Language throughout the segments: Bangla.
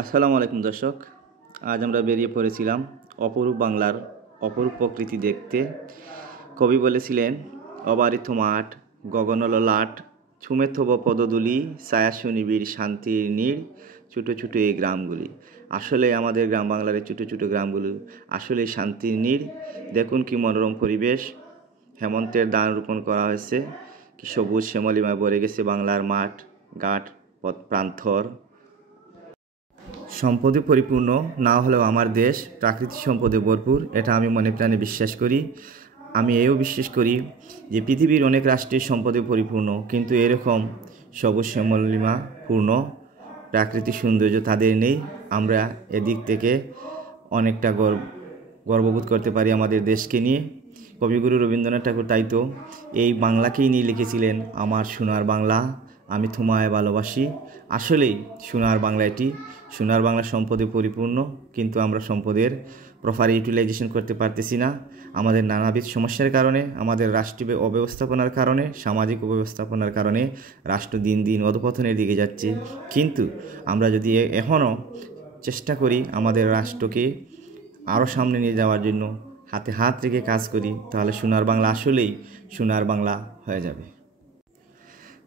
আসসালামু আলাইকুম দর্শক। আজ আমরা বেরিয়ে পড়েছিলাম অপরূপ বাংলার অপরূপ প্রকৃতি দেখতে। কবি বলেছিলেন, অবারিত মাঠ, গগনল লাট, ছুমে থব পদধূলি, ছায়া সুনিবিড় শান্তির নীড়, ছোটো ছোটো এই গ্রামগুলি। আসলে আমাদের গ্রাম বাংলার এই ছোটো ছোটো গ্রামগুলো আসলে শান্তির নীড়। দেখুন কি মনোরম পরিবেশ, হেমন্তের ধান রোপণ করা হয়েছে, কি সবুজ শ্যামলিমায় ভরে গেছে বাংলার মাঠ ঘাট পথ প্রান্তর। সম্পদে পরিপূর্ণ না হলেও আমার দেশ প্রাকৃতিক সম্পদে ভরপুর, এটা আমি মনে প্রাণে বিশ্বাস করি। আমি এও বিশ্বাস করি যে পৃথিবীর অনেক রাষ্ট্রের সম্পদে পরিপূর্ণ, কিন্তু এরকম সবুজ শ্যামলিমা পূর্ণ প্রাকৃতিক সৌন্দর্য তাদের নেই। আমরা এদিক থেকে অনেকটা গর্ববোধ করতে পারি আমাদের দেশকে নিয়ে। কবিগুরু রবীন্দ্রনাথ ঠাকুর তাই তো এই বাংলাকেই নিয়ে লিখেছিলেন, আমার সোনার বাংলা আমি তোমায় ভালোবাসি। আসলেই সোনার বাংলা এটি, সোনার বাংলা সম্পদে পরিপূর্ণ, কিন্তু আমরা সম্পদের প্রপার ইউটিলাইজেশন করতে পারতেছি না। আমাদের নানাবিধ সমস্যার কারণে, আমাদের রাষ্ট্রীয় অব্যবস্থাপনার কারণে, সামাজিক অব্যবস্থাপনার কারণে রাষ্ট্র দিন দিন অধপতনের দিকে যাচ্ছে। কিন্তু আমরা যদি এখনও চেষ্টা করি আমাদের রাষ্ট্রকে আরও সামনে নিয়ে যাওয়ার জন্য, হাতে হাত রেখে কাজ করি, তাহলে সোনার বাংলা আসলেই সোনার বাংলা হয়ে যাবে।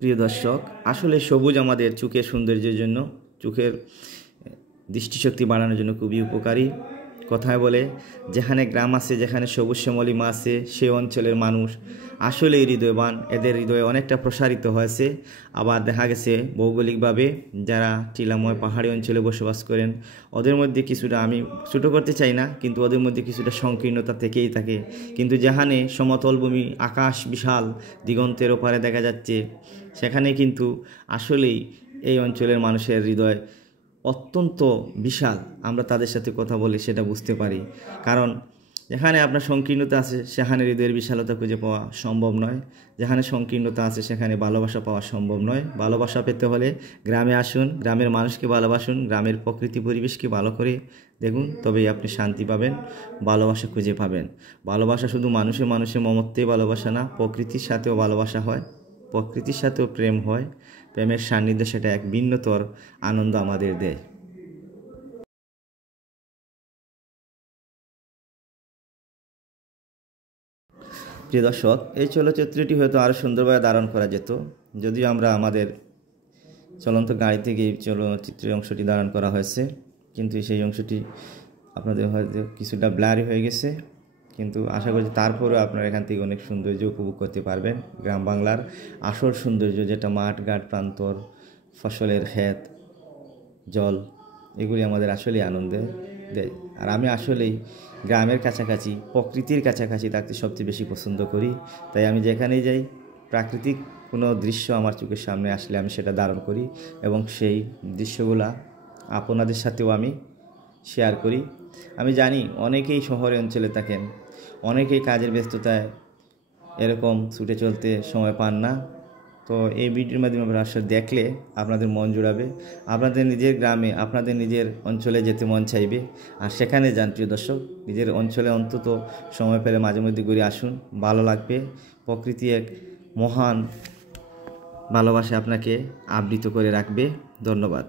প্রিয় দর্শক, আসলে সবুজ আমাদের চোখের সৌন্দর্যের জন্য, চোখের দৃষ্টিশক্তি বাড়ানোর জন্য খুবই উপকারী। কথায় বলে, যেখানে গ্রাম আছে, যেখানে সবুজ শ্যামলিমা আছে, সেই অঞ্চলের মানুষ আসলেই হৃদয়বান, এদের হৃদয়ে অনেকটা প্রসারিত হয়েছে। আবার দেখা গেছে ভৌগোলিকভাবে যারা টিলাময় পাহাড়ি অঞ্চলে বসবাস করেন, ওদের মধ্যে কিছুটা, আমি ছোটো করতে চাই না, কিন্তু ওদের মধ্যে কিছুটা সংকীর্ণতা থেকেই থাকে। কিন্তু যেখানে সমতল ভূমি, আকাশ বিশাল, দিগন্তের ওপারে দেখা যাচ্ছে, সেখানে কিন্তু আসলেই এই অঞ্চলের মানুষের হৃদয় অত্যন্ত বিশাল। আমরা তাদের সাথে কথা বলে সেটা বুঝতে পারি। কারণ যেখানে আপনার সংকীর্ণতা আছে, সেখানে হৃদয়ের বিশালতা খুঁজে পাওয়া সম্ভব নয়। যেখানে সংকীর্ণতা আছে, সেখানে ভালোবাসা পাওয়া সম্ভব নয়। ভালোবাসা পেতে হলে গ্রামে আসুন, গ্রামের মানুষকে ভালোবাসুন, গ্রামের প্রকৃতি পরিবেশকে ভালো করে দেখুন, তবেই আপনি শান্তি পাবেন, ভালোবাসা খুঁজে পাবেন। ভালোবাসা শুধু মানুষে মানুষে মমত্বেই ভালোবাসা না, প্রকৃতির সাথেও ভালোবাসা হয়, প্রকৃতির সাথেও প্রেম হয়। প্রেমের সান্নিধ্যে সেটা এক ভিন্নতর আনন্দ আমাদের দেয়। প্রিয় দর্শক, এই চলচ্চিত্রটি হয়তো আরও সুন্দরভাবে ধারণ করা যেত, যদিও আমরা আমাদের চলন্ত গাড়ি থেকে এই চলচ্চিত্রের অংশটি ধারণ করা হয়েছে, কিন্তু সেই অংশটি আপনাদের হয়তো কিছুটা ব্লারি হয়ে গেছে। কিন্তু আশা করছি তারপরেও আপনারা এখান থেকে অনেক সৌন্দর্য উপভোগ করতে পারবেন। গ্রাম বাংলার আসল সৌন্দর্য, যেটা মাঠ ঘাট প্রান্তর, ফসলের ক্ষেত, জল, এগুলি আমাদের আসলেই আনন্দ দেয়। আর আমি আসলেই গ্রামের কাছাকাছি, প্রকৃতির কাছাকাছি থাকতে সবচেয়ে বেশি পছন্দ করি। তাই আমি যেখানেই যাই, প্রাকৃতিক কোনো দৃশ্য আমার চোখের সামনে আসলে আমি সেটা ধারণ করি, এবং সেই দৃশ্যগুলা আপনাদের সাথেও আমি শেয়ার করি। আমি জানি অনেকেই শহরে অঞ্চলে থাকেন, অনেকেই কাজের ব্যস্ততায় এরকম ছুটে চলতে সময় পান না। তো এই ভিডিওর মাধ্যমে আপনারা আসলে দেখলে আপনাদের মন জুড়াবে, আপনাদের নিজের গ্রামে, আপনাদের নিজের অঞ্চলে যেতে মন চাইবে। আর সেখানে যান প্রিয় দর্শক, নিজের অঞ্চলে অন্তত সময় পেলে মাঝে মধ্যে ঘুরে আসুন, ভালো লাগবে। প্রকৃতি এক মহান ভালোবাসা আপনাকে আবৃত করে রাখবে। ধন্যবাদ।